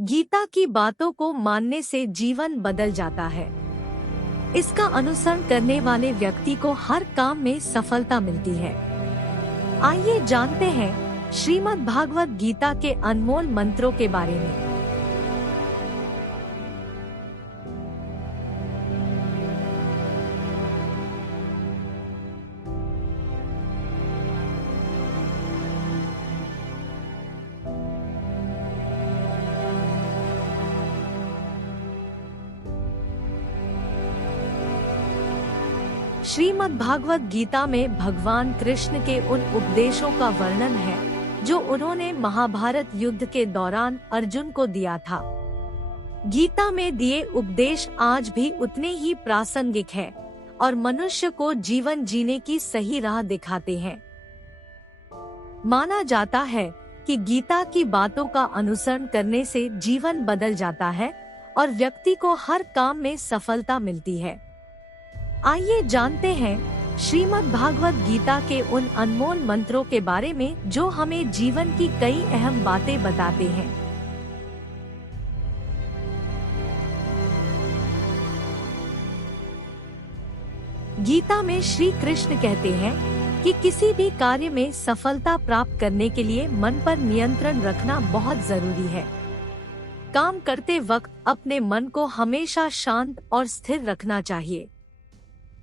गीता की बातों को मानने से जीवन बदल जाता है। इसका अनुसरण करने वाले व्यक्ति को हर काम में सफलता मिलती है। आइए जानते हैं श्रीमद् भागवत गीता के अनमोल मंत्रों के बारे में। श्रीमद् भागवत गीता में भगवान कृष्ण के उन उपदेशों का वर्णन है जो उन्होंने महाभारत युद्ध के दौरान अर्जुन को दिया था। गीता में दिए उपदेश आज भी उतने ही प्रासंगिक हैं और मनुष्य को जीवन जीने की सही राह दिखाते हैं। माना जाता है कि गीता की बातों का अनुसरण करने से जीवन बदल जाता है और व्यक्ति को हर काम में सफलता मिलती है। आइए जानते हैं श्रीमद् भागवत गीता के उन अनमोल मंत्रों के बारे में जो हमें जीवन की कई अहम बातें बताते हैं। गीता में श्री कृष्ण कहते हैं कि किसी भी कार्य में सफलता प्राप्त करने के लिए मन पर नियंत्रण रखना बहुत जरूरी है। काम करते वक्त अपने मन को हमेशा शांत और स्थिर रखना चाहिए।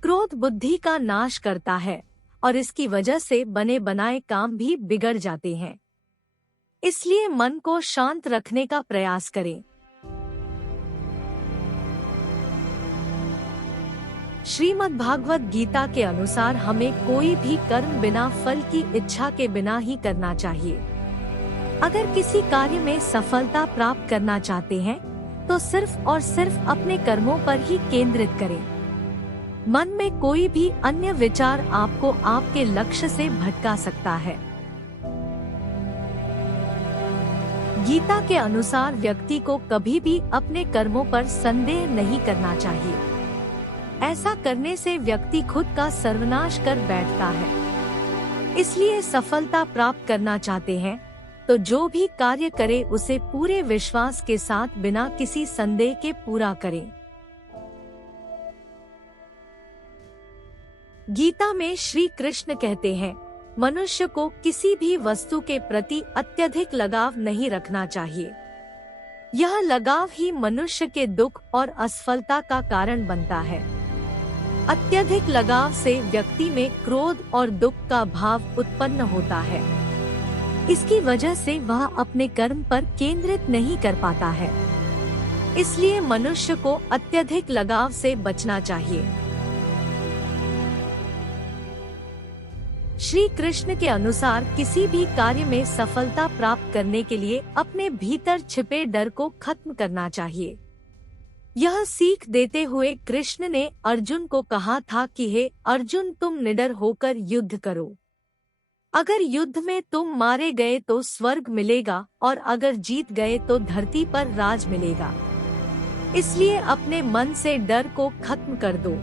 क्रोध बुद्धि का नाश करता है और इसकी वजह से बने बनाए काम भी बिगड़ जाते हैं। इसलिए मन को शांत रखने का प्रयास करें। श्रीमद् भागवत गीता के अनुसार हमें कोई भी कर्म बिना फल की इच्छा के बिना ही करना चाहिए। अगर किसी कार्य में सफलता प्राप्त करना चाहते हैं तो सिर्फ और सिर्फ अपने कर्मों पर ही केंद्रित करें। मन में कोई भी अन्य विचार आपको आपके लक्ष्य से भटका सकता है। गीता के अनुसार व्यक्ति को कभी भी अपने कर्मों पर संदेह नहीं करना चाहिए। ऐसा करने से व्यक्ति खुद का सर्वनाश कर बैठता है। इसलिए सफलता प्राप्त करना चाहते हैं तो जो भी कार्य करे उसे पूरे विश्वास के साथ बिना किसी संदेह के पूरा करें। गीता में श्री कृष्ण कहते हैं, मनुष्य को किसी भी वस्तु के प्रति अत्यधिक लगाव नहीं रखना चाहिए। यह लगाव ही मनुष्य के दुख और असफलता का कारण बनता है। अत्यधिक लगाव से व्यक्ति में क्रोध और दुख का भाव उत्पन्न होता है। इसकी वजह से वह अपने कर्म पर केंद्रित नहीं कर पाता है। इसलिए मनुष्य को अत्यधिक लगाव से बचना चाहिए। श्री कृष्ण के अनुसार किसी भी कार्य में सफलता प्राप्त करने के लिए अपने भीतर छिपे डर को खत्म करना चाहिए। यह सीख देते हुए कृष्ण ने अर्जुन को कहा था कि हे अर्जुन, तुम निडर होकर युद्ध करो। अगर युद्ध में तुम मारे गए तो स्वर्ग मिलेगा और अगर जीत गए तो धरती पर राज मिलेगा। इसलिए अपने मन से डर को खत्म कर दो।